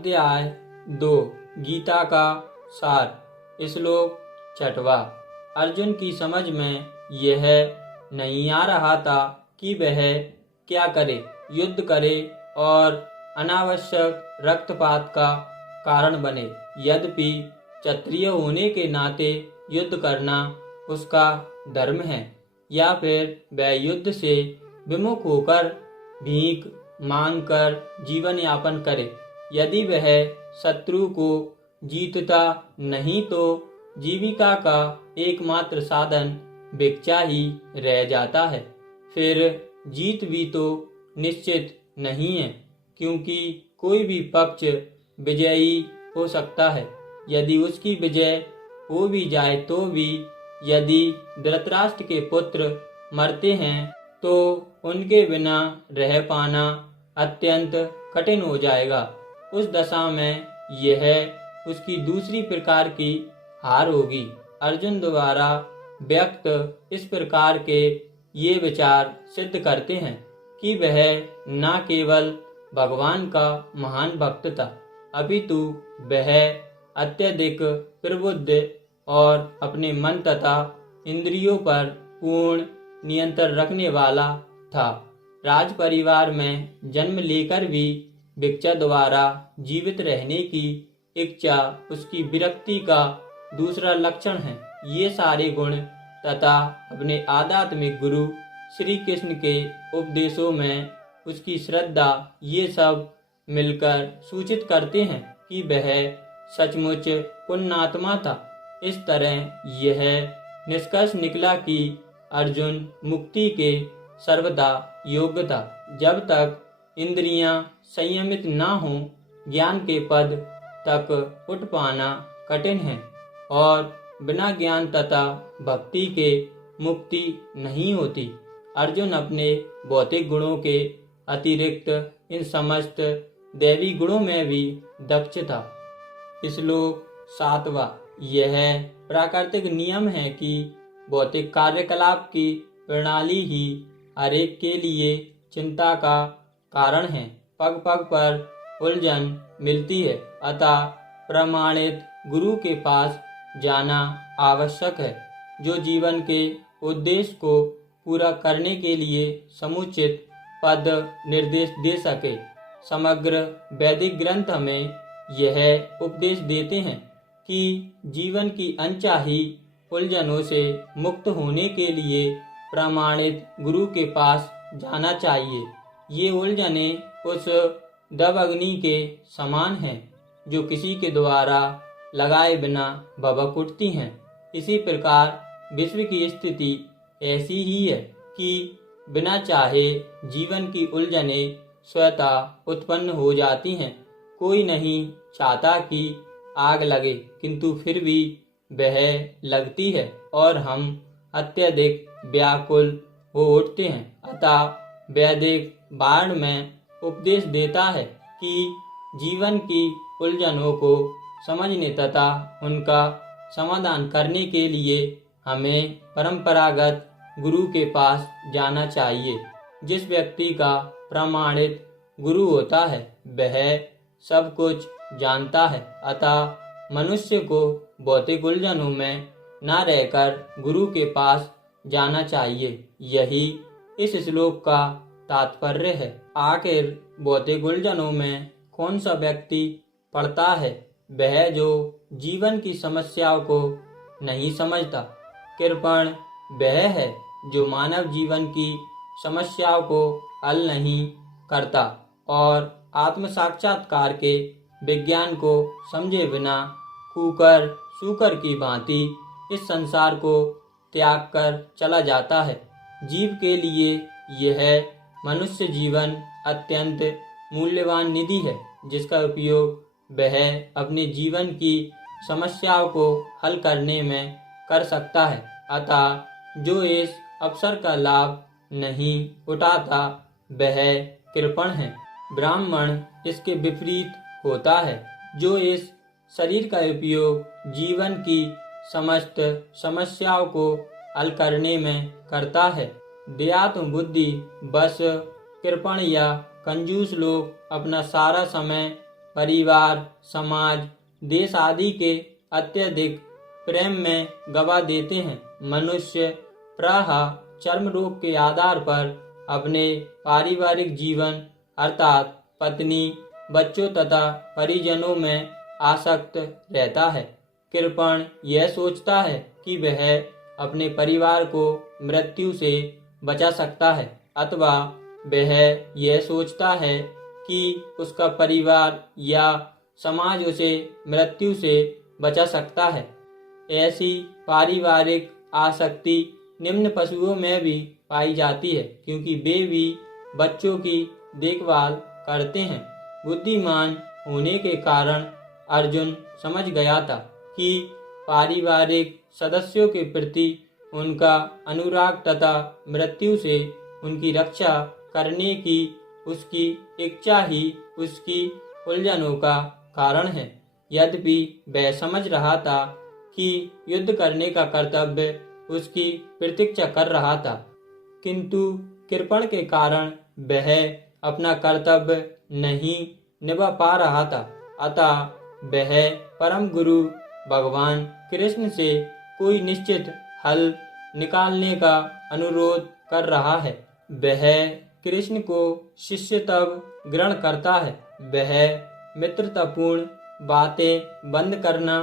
अध्याय 2 गीता का सार। श्लोक 6वां। अर्जुन की समझ में यह नहीं आ रहा था कि वह क्या करे, युद्ध करे और अनावश्यक रक्तपात का कारण बने। यद्यपि क्षत्रिय होने के नाते युद्ध करना उसका धर्म है, या फिर वह युद्ध से विमुख होकर भीख मांगकर जीवन यापन करे। यदि वह शत्रु को जीतता नहीं तो जीविका का एकमात्र साधन भिक्षा ही रह जाता है। फिर जीत भी तो निश्चित नहीं है, क्योंकि कोई भी पक्ष विजयी हो सकता है। यदि उसकी विजय हो भी जाए तो भी यदि धृतराष्ट्र के पुत्र मरते हैं तो उनके बिना रह पाना अत्यंत कठिन हो जाएगा। उस दशा में यह उसकी दूसरी प्रकार की हार होगी। अर्जुन द्वारा व्यक्त इस प्रकार के ये विचार सिद्ध करते हैं कि वह न केवल भगवान का महान भक्त था, अपितु वह अत्यधिक प्रबुद्ध और अपने मन तथा इंद्रियों पर पूर्ण नियंत्रण रखने वाला था। राज परिवार में जन्म लेकर भी भिक्षा द्वारा जीवित रहने की इच्छा उसकी विरक्ति का दूसरा लक्षण है। ये सारे गुण तथा अपने आध्यात्मिक गुरु श्री कृष्ण के उपदेशों में उसकी श्रद्धा, ये सब मिलकर सूचित करते हैं कि वह सचमुच पुण्यात्मा था। इस तरह यह निष्कर्ष निकला कि अर्जुन मुक्ति के सर्वदा योग्य था। जब तक इंद्रियां संयमित न हो, ज्ञान के पद तक उठ पाना कठिन है और बिना ज्ञान तथा भक्ति के मुक्ति नहीं होती। अर्जुन अपने भौतिक गुणों के अतिरिक्त इन समस्त दैवी गुणों में भी दक्ष था। श्लोक 7वां। यह प्राकृतिक नियम है कि भौतिक कार्यकलाप की प्रणाली ही हरेक के लिए चिंता का कारण है। पग पग पर उलझन मिलती है, अतः प्रमाणित गुरु के पास जाना आवश्यक है, जो जीवन के उद्देश्य को पूरा करने के लिए समुचित पद निर्देश दे सके। समग्र वैदिक ग्रंथ हमें यह उपदेश देते हैं कि जीवन की अनचाही उलझनों से मुक्त होने के लिए प्रमाणित गुरु के पास जाना चाहिए। ये उलझने उस दब अग्नि के समान हैं जो किसी के द्वारा लगाए बिना भभक उठती हैं। इसी प्रकार विश्व की स्थिति ऐसी ही है कि बिना चाहे जीवन की उलझने स्वतः उत्पन्न हो जाती हैं। कोई नहीं चाहता कि आग लगे, किंतु फिर भी वह लगती है और हम अत्यधिक व्याकुल हो उठते हैं। अतः वैदिक बाण में उपदेश देता है कि जीवन की उलझनों को समझने तथा उनका समाधान करने के लिए हमें परंपरागत गुरु के पास जाना चाहिए। जिस व्यक्ति का प्रमाणित गुरु होता है वह सब कुछ जानता है, अतः मनुष्य को भौतिक उलझनों में न रहकर गुरु के पास जाना चाहिए। यही इस श्लोक का तात्पर्य है। आखिर भौतिक उलझनों में कौन सा व्यक्ति पड़ता है? वह जो जीवन की समस्याओं को नहीं समझता। कृपण वह है जो मानव जीवन की समस्याओं को हल नहीं करता और आत्म साक्षात्कार के विज्ञान को समझे बिना कुकर सूकर की भांति इस संसार को त्याग कर चला जाता है। जीव के लिए यह मनुष्य जीवन अत्यंत मूल्यवान निधि है, जिसका उपयोग वह अपने जीवन की समस्याओं को हल करने में कर सकता है। अतः जो इस अवसर का लाभ नहीं उठाता वह कृपण है। ब्राह्मण इसके विपरीत होता है, जो इस शरीर का उपयोग जीवन की समस्त समस्याओं को हल करने में करता है। देहात्म बुद्धि बस कृपण या कंजूस लोग अपना सारा समय परिवार, समाज, देश आदि के अत्यधिक प्रेम में गवा देते हैं। मनुष्य प्रायः चर्म रोग के आधार पर अपने पारिवारिक जीवन अर्थात पत्नी, बच्चों तथा परिजनों में आसक्त रहता है। कृपण यह सोचता है कि वह अपने परिवार को मृत्यु से बचा सकता है, अथवा वह यह सोचता है कि उसका परिवार या समाज उसे मृत्यु से बचा सकता है। ऐसी पारिवारिक आसक्ति निम्न पशुओं में भी पाई जाती है, क्योंकि वे भी बच्चों की देखभाल करते हैं। बुद्धिमान होने के कारण अर्जुन समझ गया था कि पारिवारिक सदस्यों के प्रति उनका अनुराग तथा मृत्यु से उनकी रक्षा करने की उसकी इच्छा ही उसकी उलझनों का कारण है। यद्यपि वह समझ रहा था कि युद्ध करने का कर्तव्य उसकी प्रतीक्षा कर रहा था, किंतु कृपण के कारण वह अपना कर्तव्य नहीं निभा पा रहा था। अतः वह परम गुरु भगवान कृष्ण से कोई निश्चित हल निकालने का अनुरोध कर रहा है। वह कृष्ण को शिष्य तब ग्रहण करता है वह मित्रतापूर्ण बातें बंद करना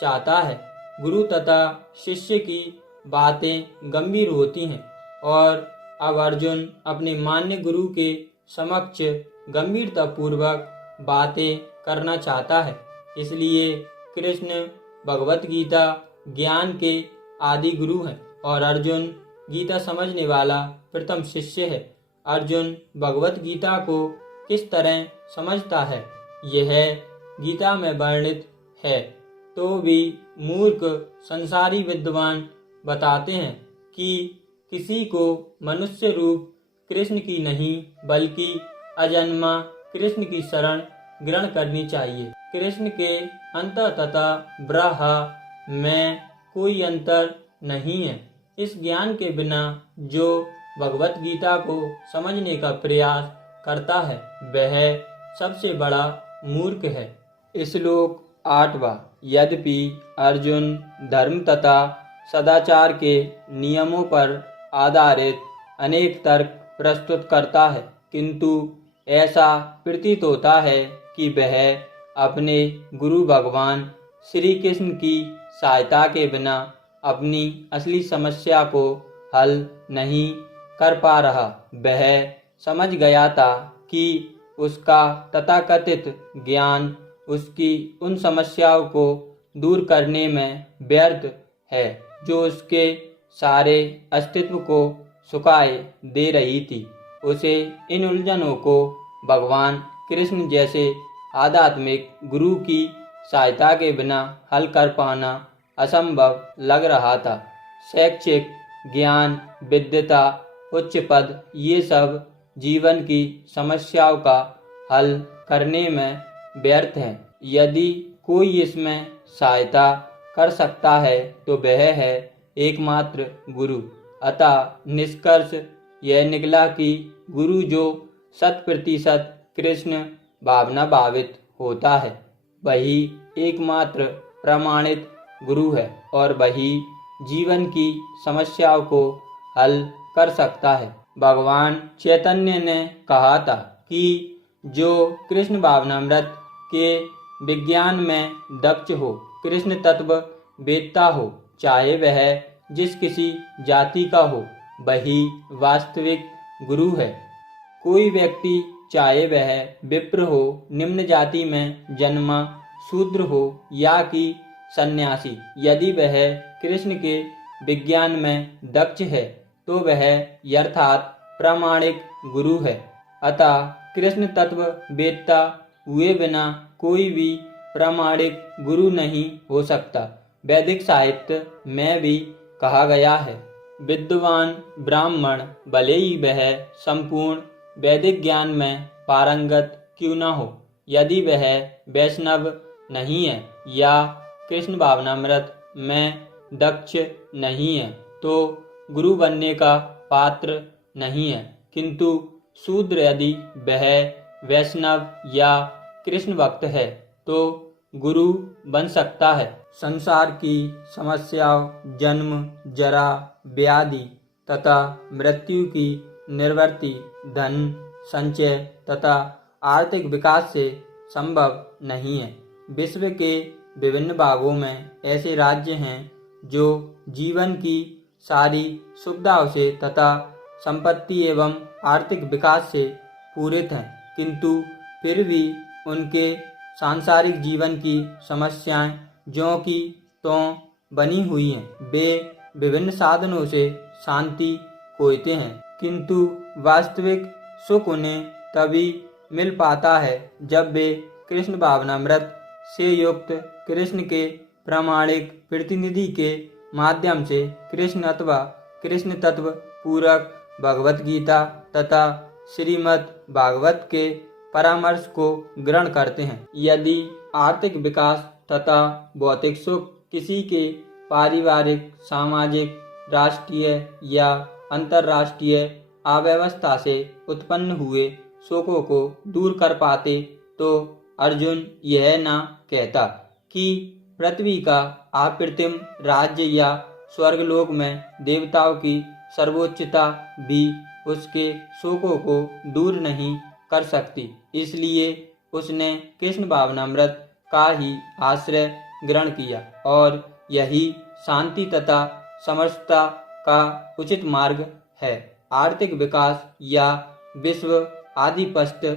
चाहता है। गुरु तथा शिष्य की बातें गंभीर होती हैं और अब अर्जुन अपने मान्य गुरु के समक्ष गंभीरता पूर्वक बातें करना चाहता है। इसलिए कृष्ण भगवत गीता ज्ञान के आदि गुरु हैं और अर्जुन गीता समझने वाला प्रथम शिष्य है। अर्जुन भगवत गीता को किस तरह समझता है यह गीता में वर्णित है, तो भी मूर्ख संसारी विद्वान बताते हैं कि किसी को मनुष्य रूप कृष्ण की नहीं बल्कि अजन्मा कृष्ण की शरण ग्रहण करनी चाहिए। कृष्ण के अंतर तथा ब्रह्म में कोई अंतर नहीं है। इस ज्ञान के बिना जो भगवत गीता को समझने का प्रयास करता है वह सबसे बड़ा मूर्ख है। श्लोक 8वां। यद्यपि अर्जुन धर्म तथा सदाचार के नियमों पर आधारित अनेक तर्क प्रस्तुत करता है, किंतु ऐसा प्रतीत होता है कि वह अपने गुरु भगवान श्री कृष्ण की सहायता के बिना अपनी असली समस्या को हल नहीं कर पा रहा। वह समझ गया था कि उसका तथाकथित ज्ञान उसकी उन समस्याओं को दूर करने में व्यर्थ है जो उसके सारे अस्तित्व को सुखाए दे रही थी। उसे इन उलझनों को भगवान कृष्ण जैसे आध्यात्मिक गुरु की सहायता के बिना हल कर पाना असंभव लग रहा था। शैक्षिक ज्ञान, विद्वता, उच्च पद, ये सब जीवन की समस्याओं का हल करने में व्यर्थ हैं। यदि कोई इसमें सहायता कर सकता है तो वह है एकमात्र गुरु। अतः निष्कर्ष यह निकला कि गुरु जो 100% कृष्ण भावना भावित होता है वही एकमात्र प्रमाणित गुरु है और वही जीवन की समस्याओं को हल कर सकता है। भगवान चैतन्य ने कहा था कि जो कृष्ण भावनामृत के विज्ञान में दक्ष हो, कृष्ण तत्व वेत्ता हो, चाहे वह जिस किसी जाति का हो, वही वास्तविक गुरु है। कोई व्यक्ति चाहे वह विप्र हो, निम्न जाति में जन्मा शूद्र हो या कि सन्यासी, यदि वह कृष्ण के विज्ञान में दक्ष है तो वह यथार्थ प्रामाणिक गुरु है। अतः कृष्ण तत्व वेत्ता हुए बिना कोई भी प्रामाणिक गुरु नहीं हो सकता। वैदिक साहित्य में भी कहा गया है, विद्वान ब्राह्मण भले ही वह संपूर्ण वैदिक ज्ञान में पारंगत क्यों न हो, यदि वह वैष्णव नहीं है या कृष्ण भावनामृत में दक्ष नहीं है तो गुरु बनने का पात्र नहीं है। किंतु शूद्र यदि वह वैष्णव या कृष्ण भक्त है तो गुरु बन सकता है। संसार की समस्याओं, जन्म, जरा, व्याधि तथा मृत्यु की निवृत्ति धन, संचय तथा आर्थिक विकास से संभव नहीं है। विश्व के विभिन्न भागों में ऐसे राज्य हैं जो जीवन की सारी सुविधाओं से तथा संपत्ति एवं आर्थिक विकास से पूरित हैं, किंतु फिर भी उनके सांसारिक जीवन की समस्याएं ज्यों की त्यों बनी हुई हैं। वे विभिन्न साधनों से शांति खोजते हैं, किंतु वास्तविक सुख उन्हें तभी मिल पाता है जब वे कृष्ण भावनामृत से युक्त कृष्ण के प्रामाणिक प्रतिनिधि के माध्यम से कृष्ण अथवा कृष्ण तत्व पूरक भगवत गीता तथा श्रीमद् भागवत के परामर्श को ग्रहण करते हैं। यदि आर्थिक विकास तथा भौतिक सुख किसी के पारिवारिक, सामाजिक, राष्ट्रीय या अंतर्राष्ट्रीय अव्यवस्था से उत्पन्न हुए शोकों को दूर कर पाते तो अर्जुन यह न कहता कि पृथ्वी का अप्रतिम राज्य या स्वर्गलोक में देवताओं की सर्वोच्चता भी उसके शोकों को दूर नहीं कर सकती। इसलिए उसने कृष्ण भावनामृत का ही आश्रय ग्रहण किया और यही शांति तथा समरसता का उचित मार्ग है। आर्थिक विकास या विश्व आधिपत्य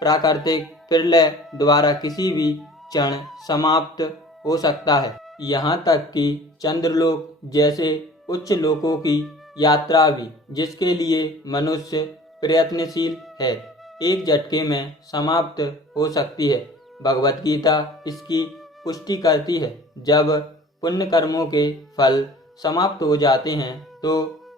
प्राकृतिक प्रलय द्वारा किसी भी क्षण समाप्त हो सकता है। यहाँ तक कि चंद्रलोक जैसे उच्च लोकों की यात्रा भी, जिसके लिए मनुष्य प्रयत्नशील है, एक झटके में समाप्त हो सकती है। भगवत गीता इसकी पुष्टि करती है। जब पुण्य कर्मों के फल समाप्त हो जाते हैं तो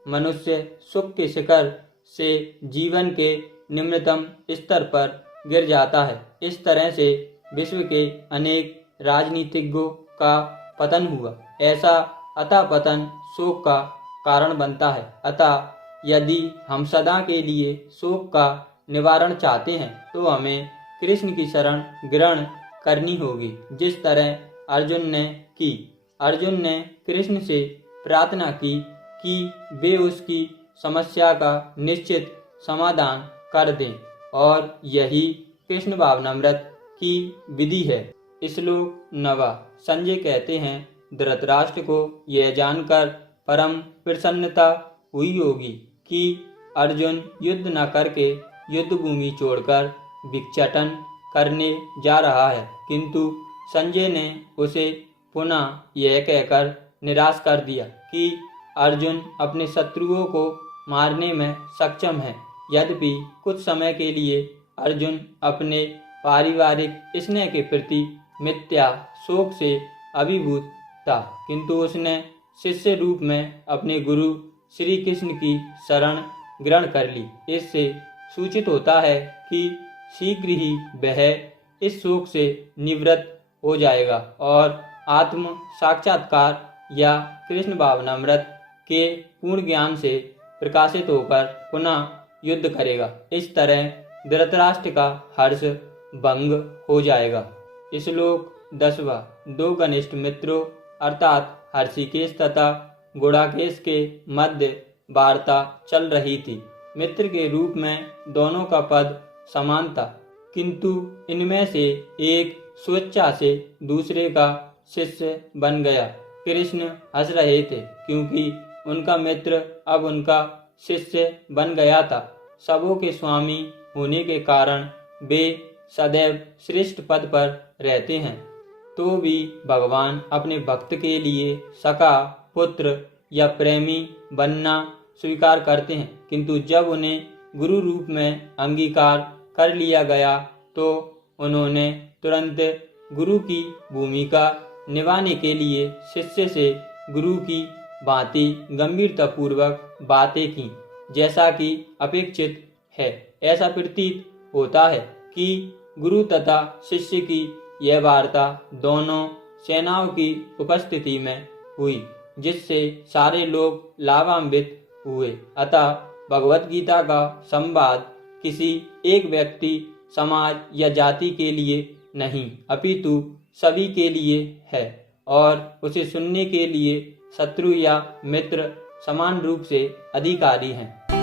मनुष्य सुख के शिखर से जीवन के निम्नतम स्तर पर गिर जाता है। इस तरह से विश्व के अनेक राजनीतिज्ञों का पतन हुआ। ऐसा अतः पतन शोक का कारण बनता है। अतः यदि हम सदा के लिए शोक का निवारण चाहते हैं तो हमें कृष्ण की शरण ग्रहण करनी होगी, जिस तरह अर्जुन ने की। अर्जुन ने कृष्ण से प्रार्थना की कि वे उसकी समस्या का निश्चित समाधान कर दें और यही कृष्ण भावनामृत की विधि है। श्लोक 9। संजय कहते हैं, धृतराष्ट्र को यह जानकर परम प्रसन्नता हुई होगी कि अर्जुन युद्ध न करके युद्ध भूमि छोड़कर भिक्षाटन करने जा रहा है, किंतु संजय ने उसे पुनः यह कहकर निराश कर दिया कि अर्जुन अपने शत्रुओं को मारने में सक्षम है। यद्यपि कुछ समय के लिए अर्जुन अपने पारिवारिक स्नेह के प्रति मिथ्या शोक से अभिभूत था, किंतु उसने शिष्य रूप में अपने गुरु श्री कृष्ण की शरण ग्रहण कर ली। इससे सूचित होता है कि शीघ्र ही वह इस शोक से निवृत्त हो जाएगा और आत्म साक्षात्कार या कृष्ण भावनामृत के पूर्ण ज्ञान से प्रकाशित होकर पुनः युद्ध करेगा। इस तरह धृतराष्ट्र का हर्ष भंग हो जाएगा। श्लोक 10। दो घनिष्ठ मित्रों अर्थात हर्षिकेश तथा गुड़ाकेश के मध्य वार्ता चल रही थी। मित्र के रूप में दोनों का पद समान था, किंतु इनमें से एक स्वेच्छा से दूसरे का शिष्य बन गया। कृष्ण हंस रहे थे क्योंकि उनका मित्र अब उनका शिष्य बन गया था। सबों के स्वामी होने के कारण वे सदैव श्रेष्ठ पद पर रहते हैं, तो भी भगवान अपने भक्त के लिए सखा, पुत्र या प्रेमी बनना स्वीकार करते हैं, किंतु जब उन्हें गुरु रूप में अंगीकार कर लिया गया तो उन्होंने तुरंत गुरु की भूमिका निभाने के लिए शिष्य से गुरु की भांति गंभीरतापूर्वक बातें की, जैसा कि अपेक्षित है। ऐसा प्रतीत होता है कि गुरु तथा शिष्य की यह वार्ता दोनों सेनाओं की उपस्थिति में हुई, जिससे सारे लोग लाभान्वित हुए। अतः भगवत गीता का संवाद किसी एक व्यक्ति समाज या जाति के लिए नहीं, अपितु सभी के लिए है और उसे सुनने के लिए शत्रु या मित्र समान रूप से अधिकारी हैं।